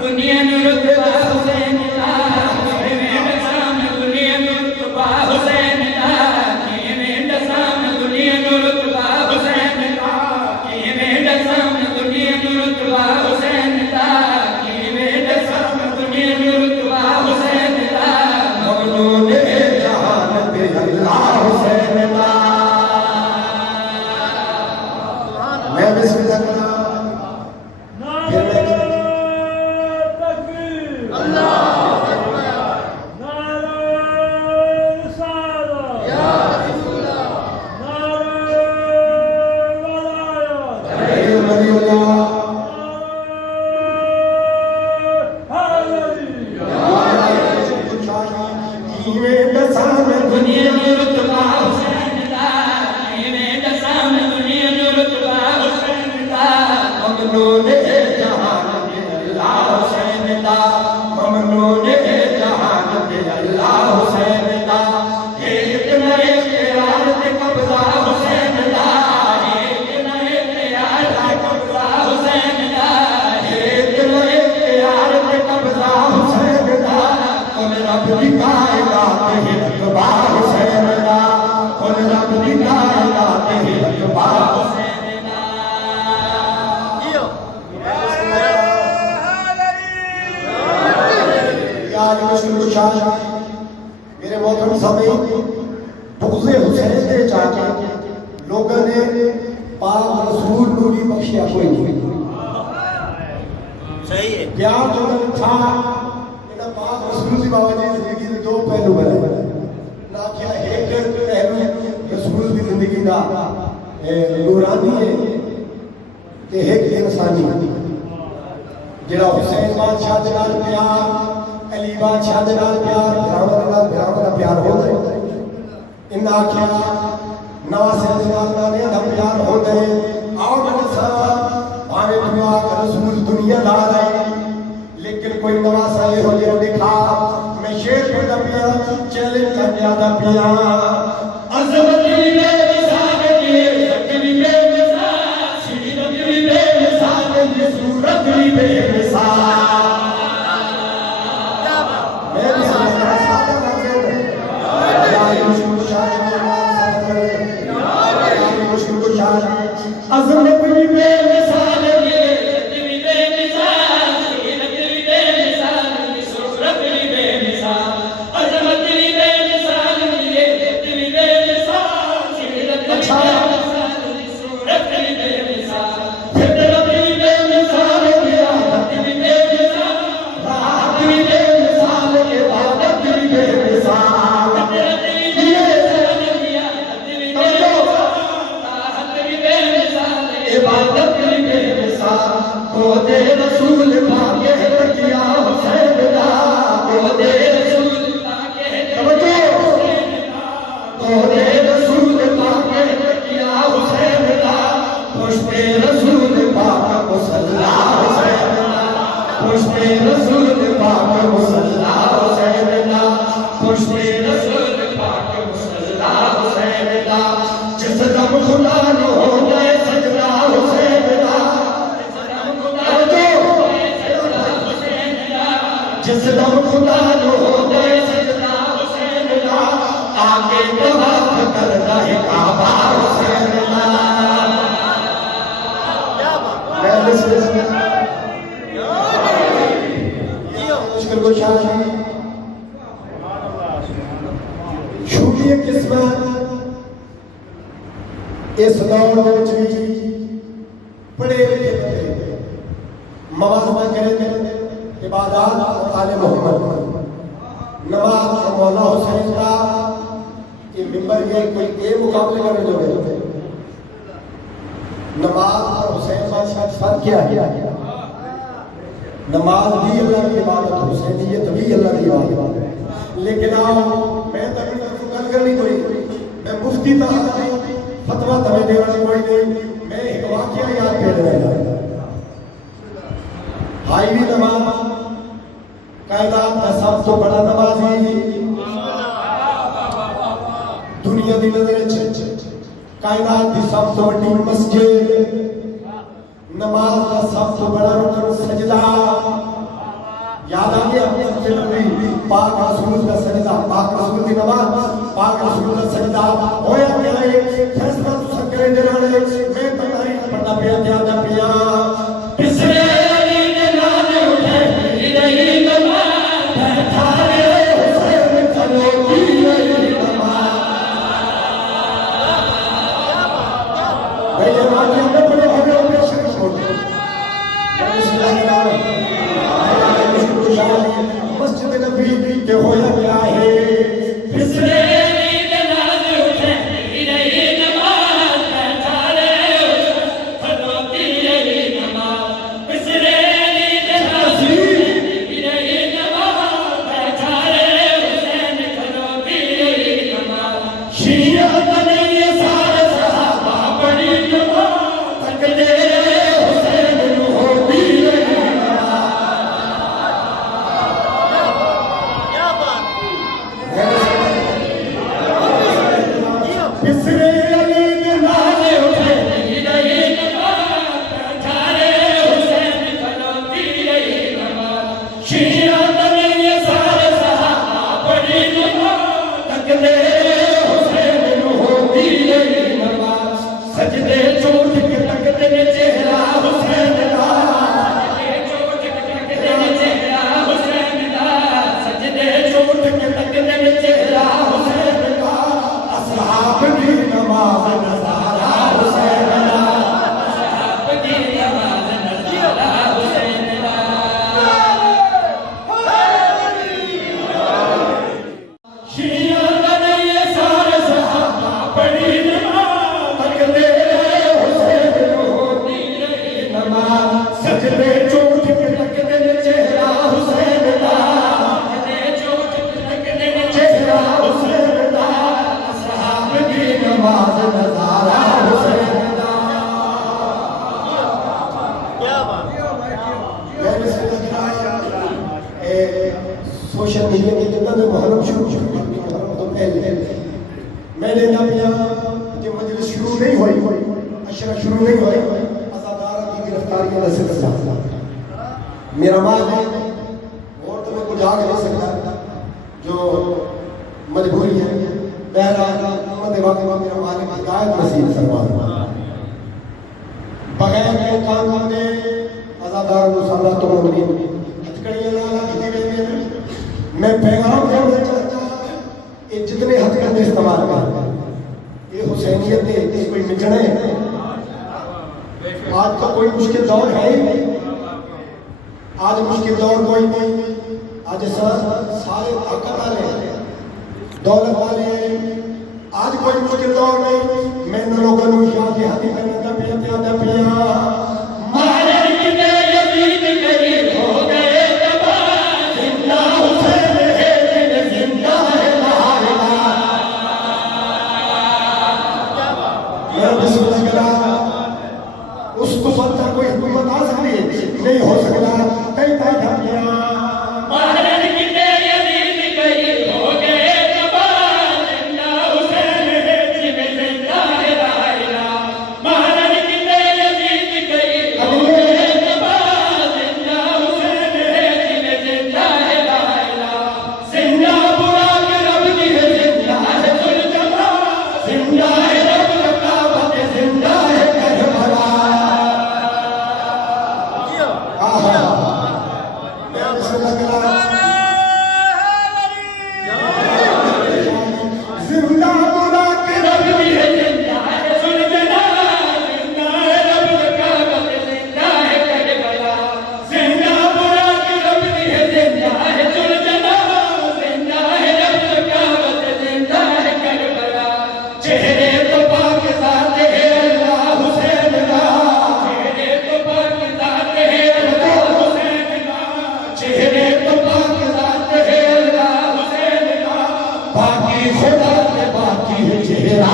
دنیا نو رتبہ حسین دا کیویں دساں دنیا نو رتبہ حسین دا کیویں دساں دنیا نو رتبہ حسین دا کیویں دساں دنیا نو رتبہ حسین دا کیویں دساں دنیا نو رتبہ حسین دا مغنون جہان تے اللہ حسین دا میں بسم اللہ کرا میرے محترم سامعین بغض حسین دے چاچا لوگوں نے پاک رسول نو بھی بخشیا کوئی نہیں صحیح ہے پیار جو تھا کہ پاک رسول دی بابا جی زندگی دے دو پہلو بنے نہ کیا ایک پہلو رسول دی زندگی دا نورانی ہے کہ ایک انسانی جڑا حسین بادشاہ دے نال پیار علی بادشاہ دے نال پیار گراوند دا پیار ہوندا ہے ان آکھیا نواسے دے نال نانے دا پیار ہوندا ہے اور دسا بھاوے دنیا دا رسول دنیا نال ہے لیکن کوئی نواسا یہ ہو جے دکھا میں شیر پڑھدا پیا چیلنج کردا دا پیا عظمت دی بے مثال دی شکل بے مثال سیرت دی بے مثال دی صورت دی بے مثال عظمت بھی بے مثال بھی بے مثال سیرت بھی بے مثال صورت بھی بے مثال عظمت بھی بے مثال بھی بے مثال سیرت بھی بے مثال صورت بھی بے مثال فطرت بھی بے مثال قیامت بھی بے مثال راحت بھی بے مثال عبادت بھی بے مثال فطرت بھی بے مثال قیامت بھی بے عبادت بھی بے مثال کو دے رسول پاک تکیا حسین دا کو دے رسول پاک حسین دا کو دے رسول پاک تکیا حسین دا پشت رسول پاک مصلی حسین دا پشت رسول پاک مصلی حسین دا پشت رسول پاک مصلی حسین دا جس دم خدا نو ہو جائے سجدہ حسین دا جس دم خدا نو ہو جائے سجدہ حسین دا آگے طواف کرتا ہے کعبہ حسین دا میں بسم مشکل کو شاہی شوٹی قسمت اس دور میں بڑے لکھے موازنہ کریں عبادات اور آل محمد نماز مولا حسین کا یہ ممبر یہ کوئی اے مقابلے کرنے جو ہے نماز اور حسین بادشاہ فرق کیا ہے نماز بھی اللہ کی عبادت حسینیت بھی اللہ کی عبادت لیکن آؤ میں تبھی گل کرنی کوئی میں مفتی تھا فتوہ تمہیں دے والی کوئی نہیں میں ایک واقعہ یاد کر رہا تھا ہائی بھی نماز کائنات کا سب تو بڑا نمازی دنیا دی نظر کائنات کی سب تو بڑی مسجد نماز کا سب تو بڑا رکن سجدہ नमाज पाक रसूल दा सजदा होया गया है फैसला तुसां करे दे नाल मैं तनाई पढ़दा पिया ते आंदा पिया पिछले अली दे नाल उठे नहीं नमाज बैठा रे हुसैन चलो की नहीं नमाज भाई ये वाक़या में बड़े हो गए बेशक छोड़ मस्जिद नबी के होया गया है पिछले अली दे नाल उठे नहीं नमाज बैठा रे खलोती रही नमाज पिछले अली दे नाल उठे नहीं नमाज बैठा रे हुसैन खलोती रही नमाज शिया बने ये सारे सहाबा बड़ी नमाज तकदे हुसैन नु होती रही पिछले अली दे नाल उठे नहीं नमाज बैठा रे हुसैन खलोती रही नमाज शिया बने ये सारे सहाबा बड़ी नमाज तकदे हुसैन नु होती रही नमाज सजदे चोट के तकदे ने चेहरा हुसैन दा सजदे चोट के तकदे ने चेहरा हुसैन दा सजदे चोट के तकदे ने चेहरा हुसैन दा असहाब दी नमाज नज़ारा हुसैन दा असहाब दी नमाज नज़ारा हुसैन दा शिया बने ये सारे सहाबा बड़ी नमाज तकदे हुसैन नु होती रही नमाज सजदे चोट के तकदे ने चेहरा हुसैन दा सजदे चोट के तकदे ने चेहरा हुसैन दा असहाब दी नमाज नज़ारा हुसैन दा मैंने से सोशल मीडिया के जितना भी मुहर्रम शुरू तो पहले मैंने ना पिया कि मजलिस शुरू नहीं हुई अशरा शुरू नहीं हुई अज़ादारा की गिरफ्तारी का सिलसिला मेरा माल है और तो मैं कुछ आगे नहीं सकता जो मजबूरी है बहरहाल उम्मत वाक़िआ मेरा मालिक हिदायत नसीब फरमा बगैर के कानून ने अज़ादार मुसाला तो नहीं हथकड़ियां ना किसी में मैं पैगाम देना चाहता ये जितने हथकंडे इस्तेमाल कर ये हुसैनियत है इसको मिटने आज तो कोई मुश्किल दौर है ही नहीं आज मुश्किल दौर कोई नहीं आज सारे ताकत वाले दौलत वाले आज कोई मुश्किल दौर नहीं मैं न लोगों को याद है हाथी करना पिया पिया मारे कितने यजीद करीब हो गए तबाह जिंदा हुसैन है दिन जिंदा है लहारिला मेरा बिस्मिल्लाह करा उसको पता कोई हुकूमत आ सकती है नहीं हो सकता कई कई पिया मारे कितने यजीद करीब हो गए तबाह जिंदा हुसैन है दिन जिंदा है लहारिला मारे कितने यजीद करीब हो गए तबाह जिंदा हुसैन है दिन जिंदा है लहारिला जिंदा बुरा के रब की है जिंदा है जुल्जमा जिंदा है रब का काबा जिंदा है करबला आहा मैं बिस्मिल्लाह करा जिंदा बुरा के रब की है जिंदा है जुल्जमा जिंदा है रब का काबा जिंदा है करबला जिंदा बुरा के रब की है जिंदा है जुल्जमा जिंदा है रब का काबा जिंदा है करबला चेहरे तो पाक ज़ात है अल्लाह हुसैन का चेहरे तो पाक ज़ात है अल्लाह हुसैन का चेहरे तो पाक ज़ात है अल्लाह हुसैन का बाकी खुदा के बाकी है चेहरा